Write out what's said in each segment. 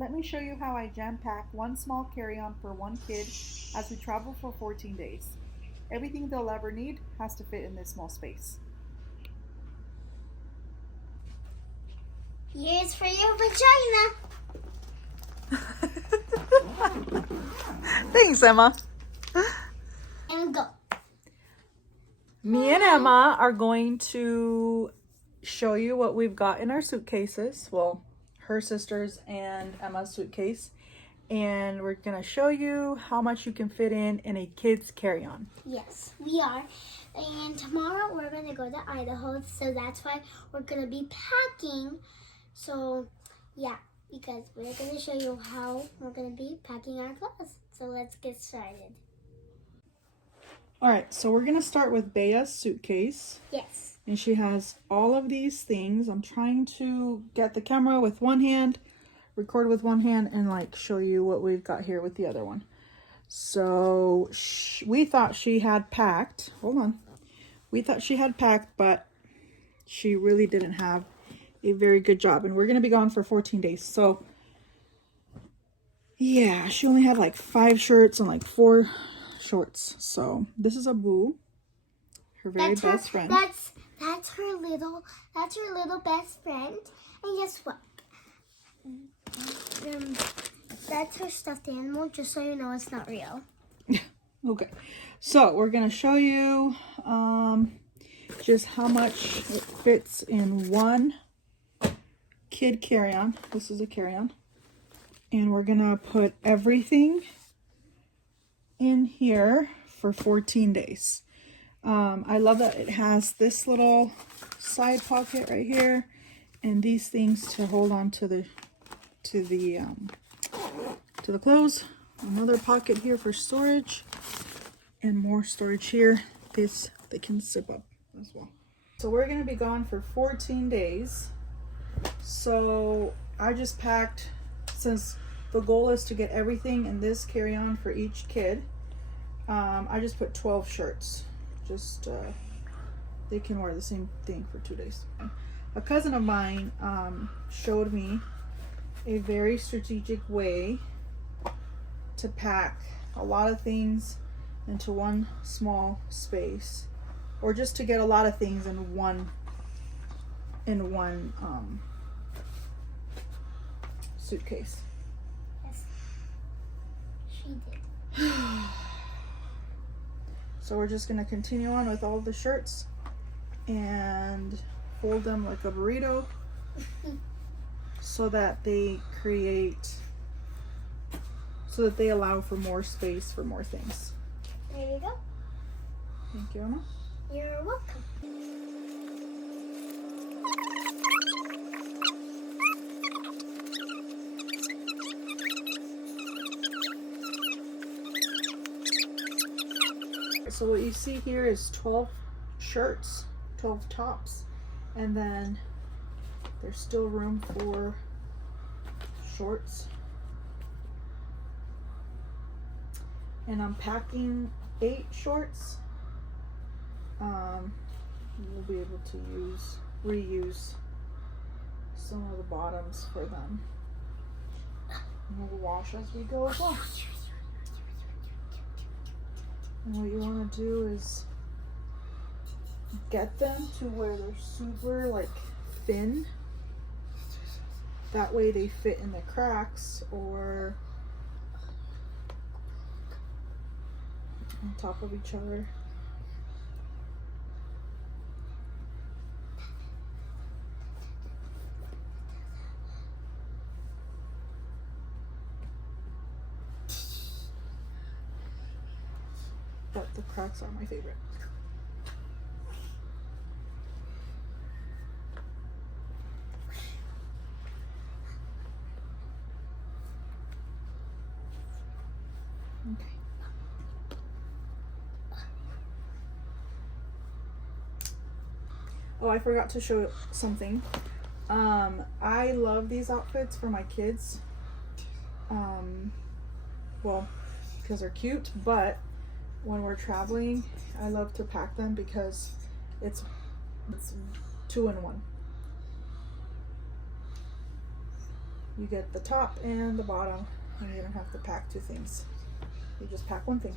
Let me show you how I jam pack one small carry-on for one kid as we travel for 14 days. Everything they'll ever need has to fit in this small space. Here's for your vagina. Thanks, Emma. And go. Me and Emma are going to show you what we've got in our suitcases. Well, her sister's and Emma's suitcase. And we're going to show you how much you can fit in a kid's carry-on. Yes, we are. And tomorrow we're going to go to Idaho. So that's why we're going to be packing. So, yeah, because we're going to show you how we're going to be packing our clothes. So let's get started. All right, so we're going to start with Bea's suitcase. Yes. And she has all of these things. I'm trying to get the camera with one hand, record with one hand, and like show you what we've got here with the other one. So we thought she had packed. Hold on. We thought she had packed, but she really didn't have a very good job. And we're going to be gone for 14 days. So yeah, she only had like 5 shirts and like 4 shorts. So this is Abu, her very best friend. That's her little best friend. And guess what? That's her stuffed animal, just so you know it's not real. Okay, so we're gonna show you just how much it fits in one kid carry-on. This is a carry-on, and we're gonna put everything in here for 14 days. I love that it has this little side pocket right here and these things to hold on to the clothes. Another pocket here for storage and more storage here. They can zip up as well. So we're going to be gone for 14 days. So I just packed, since the goal is to get everything in this carry-on for each kid, I just put 12 shirts. Just they can wear the same thing for 2 days. A cousin of mine showed me a very strategic way to pack a lot of things into one small space, or just to get a lot of things in one suitcase. Yes, she did. So we're just going to continue on with all of the shirts and fold them like a burrito so that they allow for more space for more things. There you go. Thank you, Emma. You're welcome. So what you see here is 12 shirts, 12 tops, and then there's still room for shorts. And I'm packing 8 shorts. We'll be able to reuse some of the bottoms for them. And we'll wash as we go as well. And what you want to do is get them to where they're super like thin. That way they fit in the cracks or on top of each other. But the cracks are my favorite. Okay. Oh, I forgot to show something. I love these outfits for my kids. Well, because they're cute, but when we're traveling, I love to pack them because it's 2 in 1. you get the top and the bottom, and you don't have to pack 2 things. You just pack 1 thing.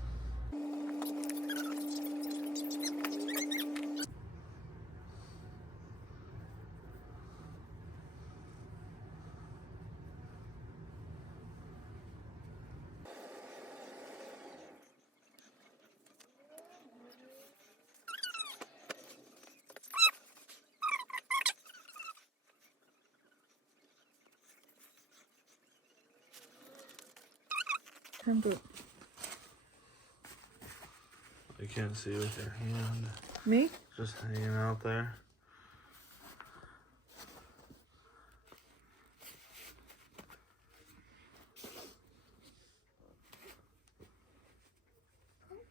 Turned it. You can't see with your hand. Me? Just hanging out there.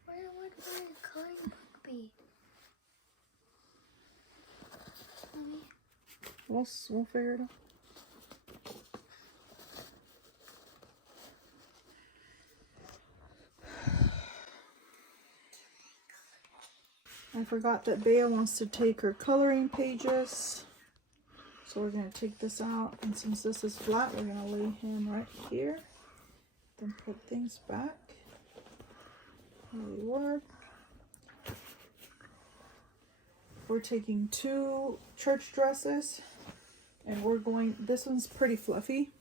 Where would the coloring book be? Mommy? We'll figure it out. I forgot that Bea wants to take her coloring pages. So we're going to take this out. And since this is flat, we're going to lay him right here. Then put things back where they were. We're taking 2 church dresses. And we're going, this one's pretty fluffy.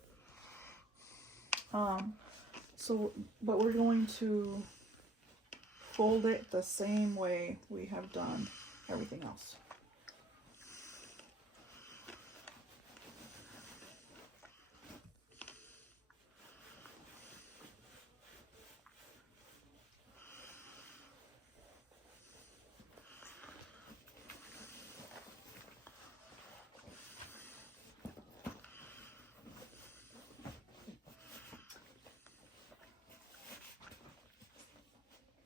But we're going to fold it the same way we have done everything else.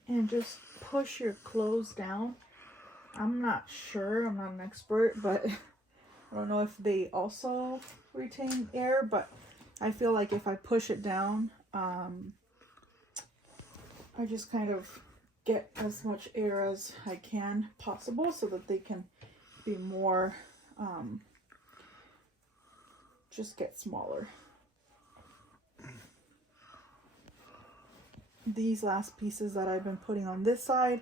And just push your clothes down. I'm not sure, I'm not an expert, but I don't know if they also retain air, but I feel like if I push it down, I just kind of get as much air as I can possible so that they can be more, just get smaller. These last pieces that I've been putting on this side,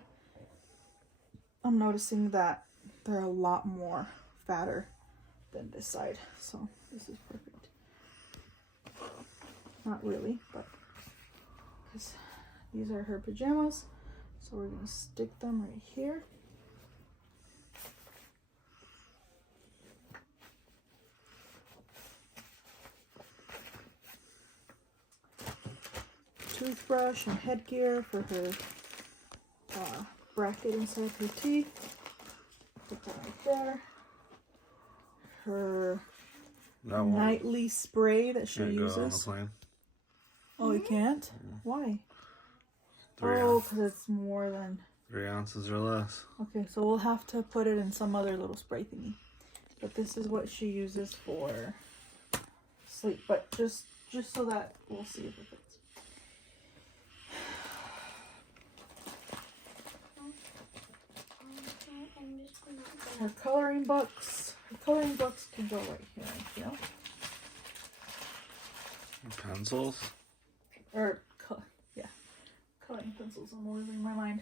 I'm noticing that they're a lot more fatter than this side. So this is perfect. Not really, but because these are her pajamas. So we're going to stick them right here. Toothbrush and headgear for her bracket inside her teeth. Put that right there. Her nightly spray that she uses. Go on the plane. Oh, you can't? Why? 3 Oh, because it's more than 3 ounces or less. Okay, so we'll have to put it in some other little spray thingy. But this is what she uses for sleep. But just so that we'll see if it fits. Her coloring books. Her coloring books can go right here, I feel. Pencils? Or, yeah. Coloring pencils, I'm losing my mind.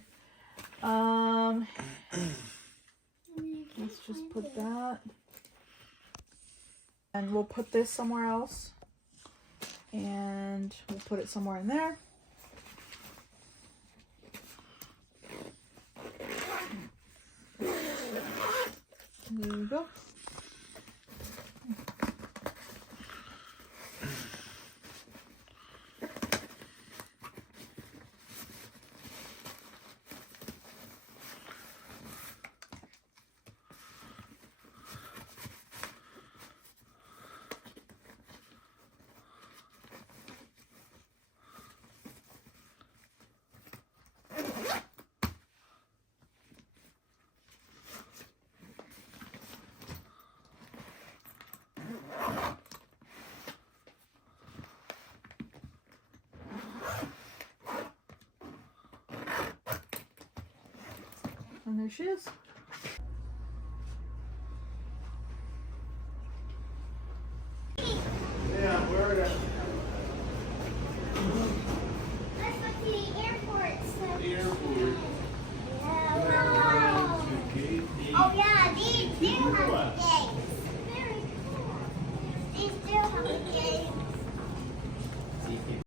Let's just put that. And we'll put this somewhere else. And we'll put it somewhere in there. There we go. And there she is. Yeah, I'm worried the airport.